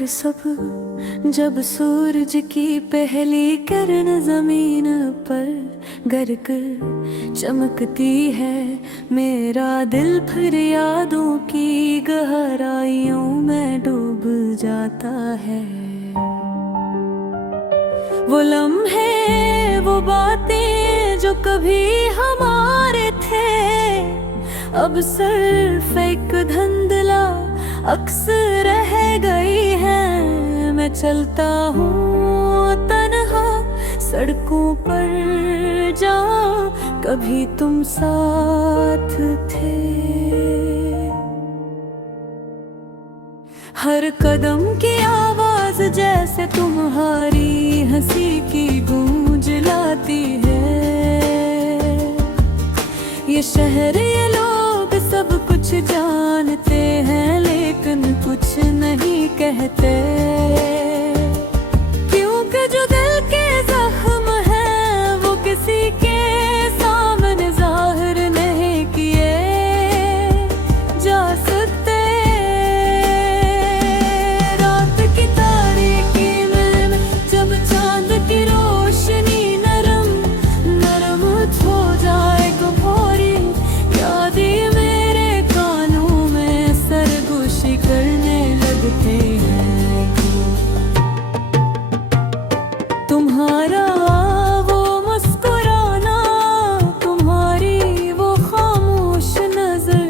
पर सब जब सूरज की पहली किरण जमीन पर गर्क चमकती है, मेरा दिल फिर यादों की गहराइयों में डूब जाता है। वो लम्हे, वो बातें जो कभी हमारे थे, अब सिर्फ एक धुंधला अक्स रह गई है। मैं चलता हूँ तन्हा सड़कों पर, जहाँ कभी तुम साथ थे। हर कदम की आवाज जैसे तुम्हारी हंसी की गूंज लाती है। ये शहर, ये लोग सब कुछ जानते हैं, लेकिन कुछ नहीं कहते, क्योंकि जो दिल के जख्म है वो किसी के सामने जाहिर नहीं किए जा सकते। रात की तारीकी में जब चांद की रोशनी नरम नरम हो जाए कभोरी, यादें मेरे कानों में सरगोशी करने लगते हैं। तुम्हारा वो मुस्कुराना, तुम्हारी वो खामोश नजर,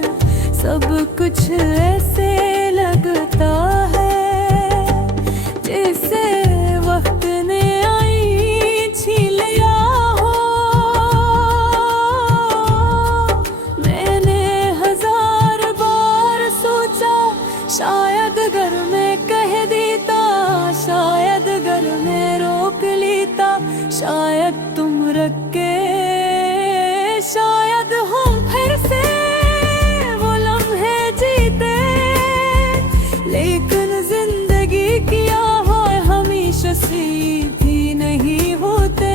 सब कुछ ऐसे लगता है जैसे वक्त ने आई छीन लिया हो। मैंने हजार बार सोचा, शायद घर में कह देता, शायद घर में रोक लेता, शायद तुम रख के, शायद हम फिर से वो लम्हे जीते। लेकिन जिंदगी की आवाज़ हमेशा सीधी नहीं होते।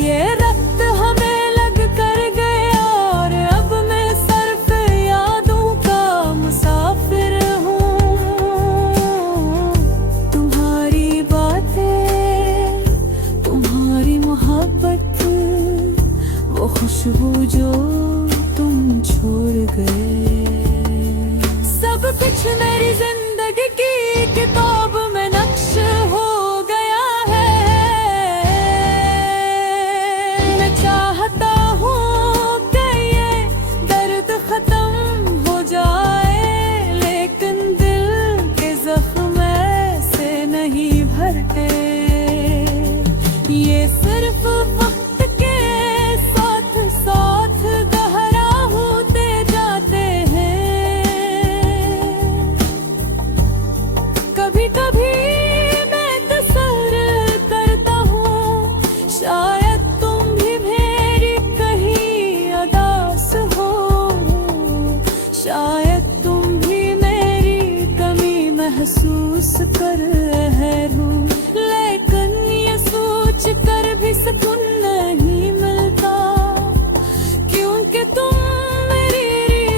ये रक्त हमें लग कर गया और अब मैं सिर्फ यादों का मुसाफिर हूँ। तुम्हारी बातें, तुम्हारी मोहब्बत, वो खुशबू जो तुम छोड़ गए, सब कुछ मेरी जिंदगी की किताब में नक्श हो गया है। मैं चाहता हूँ कि ये दर्द खत्म हो जाए, लेकिन दिल के जख्म ऐसे नहीं भरते। ये सिर्फ वक्त के साथ साथ गहरा होते जाते हैं। कभी कभी मैं तसव्वुर करता हूँ, शायद तुम भी मेरी कहीं अदास हो, शायद तुम भी मेरी कमी महसूस कर रहे हो। लेकिन ये सोच कर भी सुकून नहीं मिलता, क्योंकि तुम मेरी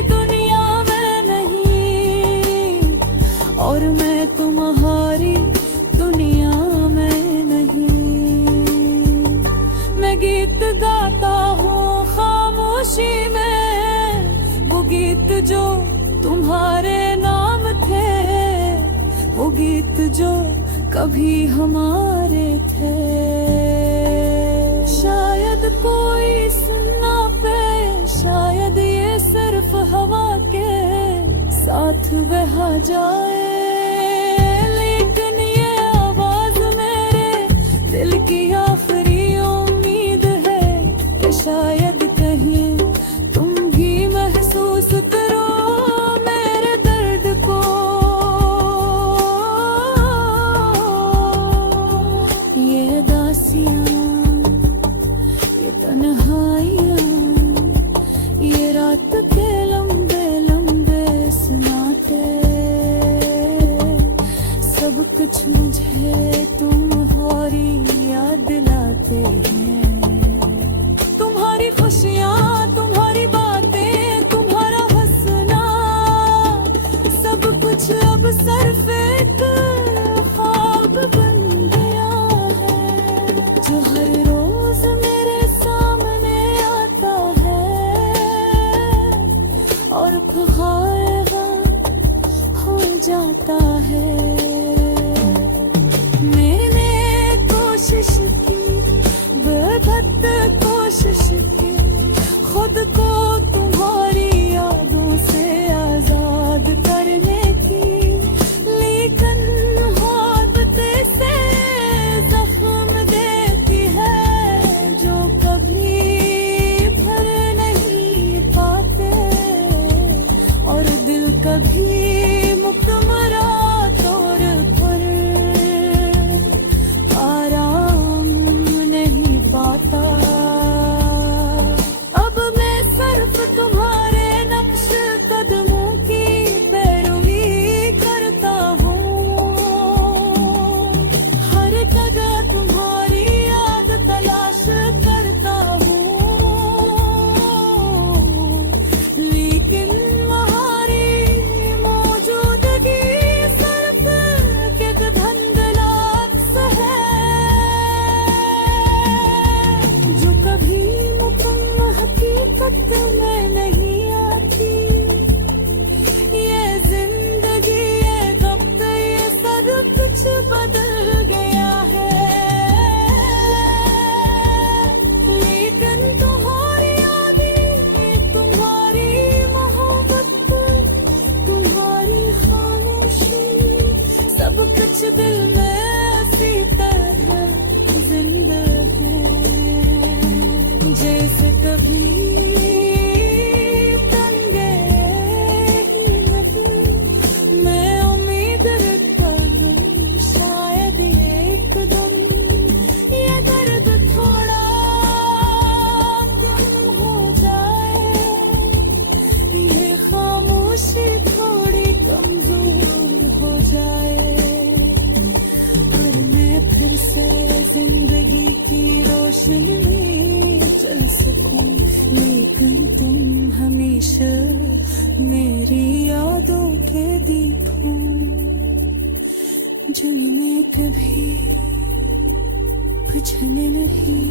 दुनिया में नहीं और मैं तुम्हारी दुनिया में नहीं। मैं गीत गाता हूँ खामोशी में, वो गीत जो तुम्हारे नाम थे, वो गीत जो कभी हमारे थे। शायद कोई सुनना पे, शायद ये सिर्फ हवा के साथ बहा जाए, लेकिन ये आवाज मेरे दिल की आखिरी उम्मीद है कि शायद कहीं तुम भी महसूस करो मेरे दर्द को। ये दासियां, ये तन्हाइयां, ये रात के लंबे लंबे सन्नाटे, कोशिश की खुद को तुम्हारी यादों से आजाद करने की, लेकिन आदत से जख्म देती है जो कभी भर नहीं पाते, और दिल कभी मुकमरा तौर पर आराम नहीं पाता। अब मैं सिर्फ तुम्हारे नक्श कदमों की पैरवी करता हूँ, हर जगह तुम्हारी याद तलाश करता हूँ, लेकिन तुम्हारी मौजूदगी सिर्फ एक धंधलाक्स है जो कभी मुकम्मल हकीकत में नहीं आती। ये जिंदगी ये वक्त ये सब कुछ बदल गया है, लेकिन तुम्हारी यादें तुम्हारी मोहब्बत तुम्हारी खामोशी सब कुछ दिल में ऐसी तरह जिंदा है जैसे कभी तंगे हिम्मत मैं उम्मीद रखता हूँ शायद एक दिन ये दर्द थोड़ा कम हो जाए, ये खामोशी थोड़ी कमजोर हो जाए, और मैं फिर से जिंदगी की रोशनी में चल सकूं, लेकिन तुम हमेशा मेरी यादों के दीप हो जिनमें कभी बुझने नहीं।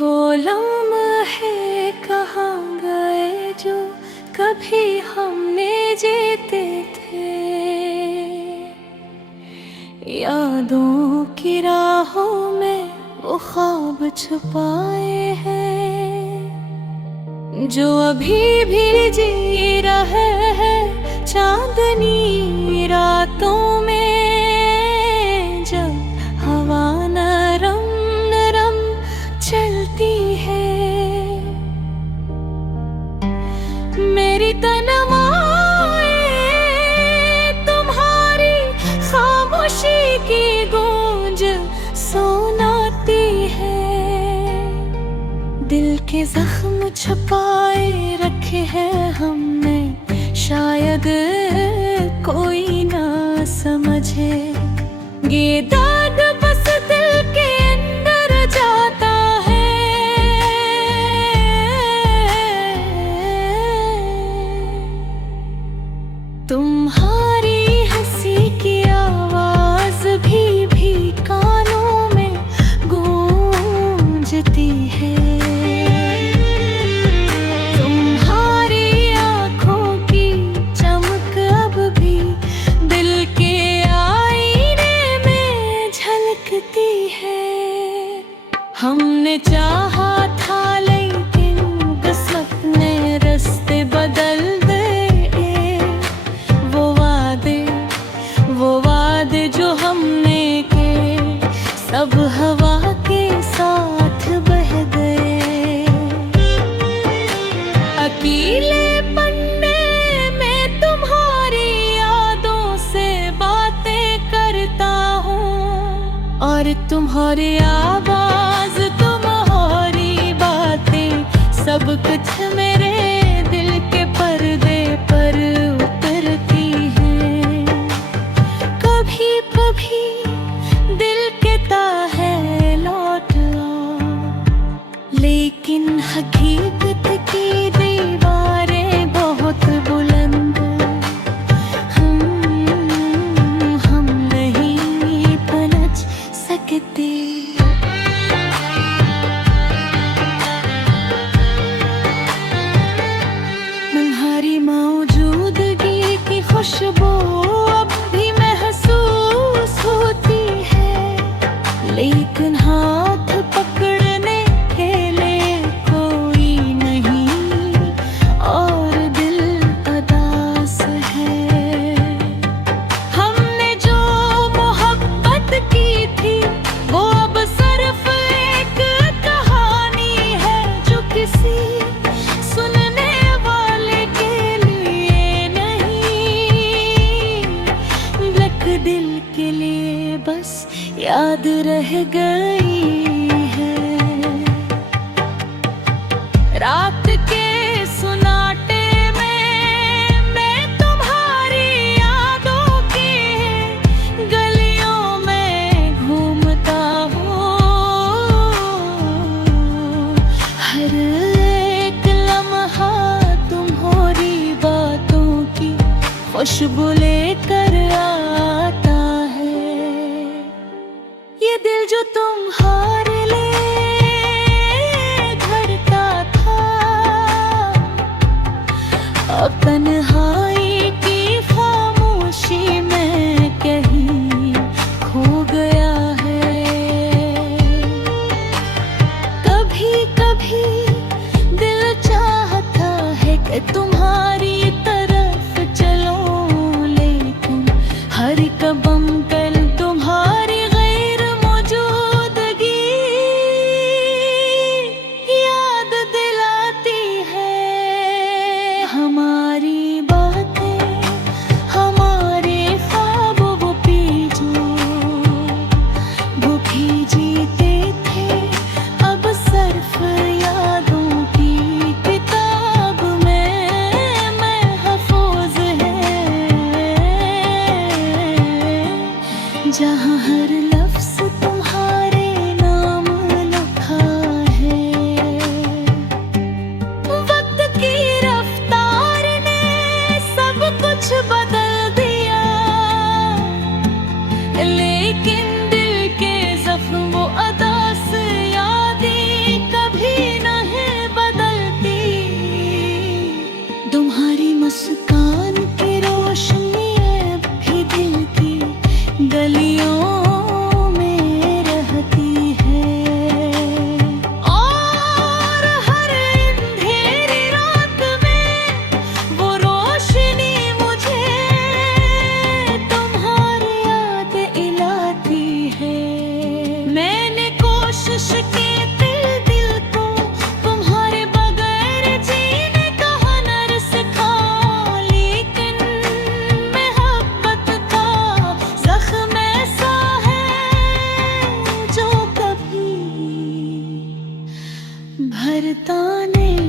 वो लम्हे कहाँ गए जो कभी हमने जीते थे, यादों की राहों में वो ख्वाब छुपाए हैं जो अभी भी जी रहे हैं चांदनी रातों में, जब हवा नरम नरम चलती है मेरी तन्हाई तुम्हारी खामोशी की गूंज सुनाती है, दिल के जख्म छुपाए रखे हैं हमने शायद कोई ना समझे, ये दाग बस दिल के अंदर जाता है, तुम्हारी हंसी की आवाज भी कानों में गूंजती है, तुम्हारी आंखों की चमक अब भी दिल के आईने में झलकती है। हमने चाहा था लेकिन किस्मत ने रास्ते बदल दे, वो वादे जो हमने के सब हवा के साथ बह गए, अकेलेपन में तुम्हारी यादों से बातें करता हूँ, और तुम्हारी आवाज तुम्हारी बातें सब कुछ मेरे दिल के पर्दे पर उतरती हैं, कभी कभी दिल कहता है लौट आओ, लेकिन हकीकत की दीवारें बहुत बुलंद, हम नहीं पलट सकते। तुम्हारी मौजूदगी की खुशबू अब भी महसूस होती है, लेकिन हाथ पकड़ने के खुशबू लेकर आता है। ये दिल जो तुम्हारे लिए धड़का था, अब तन्हाई की खामोशी में कहीं खो गया है। कभी कभी दिल चाहता है कि तुम्हारी तरफ चलो, लेकिन हर कदम कल तुम्हारी गैर मौजूदगी याद दिलाती है। हमारी बातें, हमारे ख्वाब वो पीछे वो भी जीते थे, अब सिर्फ यादों की किताब में महफूज है, जहाँ हर लफ्ज़ तुम्हारे नाम लिखा है। वक्त की रफ्तार ने सब कुछ बदल दिया, लेकिन दिल के जख्म वो अदास यादें कभी नहीं बदलती। तुम्हारी मुस्कान की रोशनी अब भी दिल की गलियों में रहती है, और हर अंधेरी रात में वो रोशनी मुझे तुम्हारी याद इलाती है। मैंने कोशिश की दिल को तुम्हारे बगैर जीने का हुनर सिखा, लेकिन मोहब्बत का जख्म ऐसा है जो कभी भरता नहीं।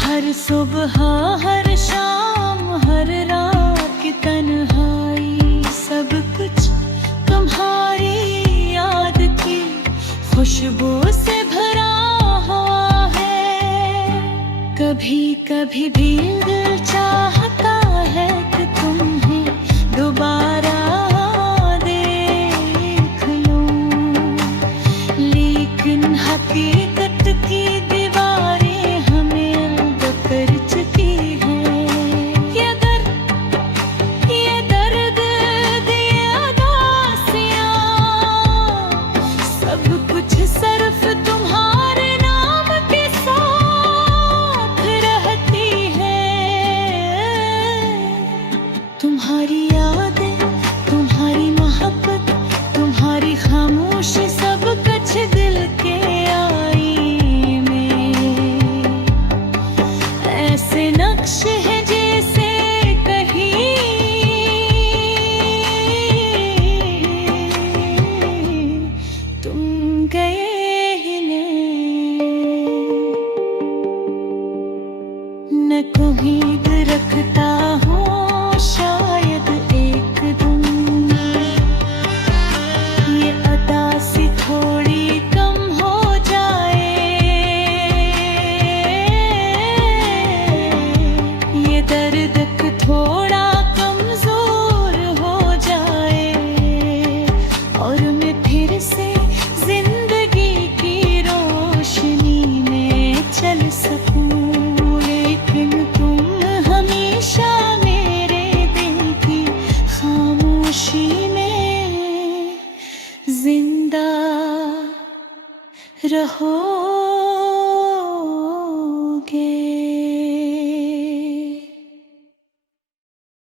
हर सुबह, हर शाम, हर रात की तन्हाई, सब कुछ तुम्हारी याद की खुशबू से भरा हुआ है। कभी कभी भी दिल चाहता है कि तुम्हें दोबारा देख लूं, लेकिन हकीकत की दीवारें हमें अलग कर चुकी हैं। ये दर्द, ये उदासियां, सब कुछ सिर्फ तुम्हारे नाम के साथ रहती है। तुम्हारी यादें, तुम्हारी मोहब्बत, तुम्हारी खामोशी, सब कुछ दिल के आई में ऐसे नक्श है जैसे कहीं तुम गए ही न उम्मीद रखता हूँ शायद एक दिन ये उदासी थोड़ी कम हो जाए, ये दर्द थोड़ा कमजोर हो जाए, और मैं फिर से जिंदगी की रोशनी में चल सकूं। लेकिन तुम हमेशा मेरे दिल की खामोशी में जिंदा रहो।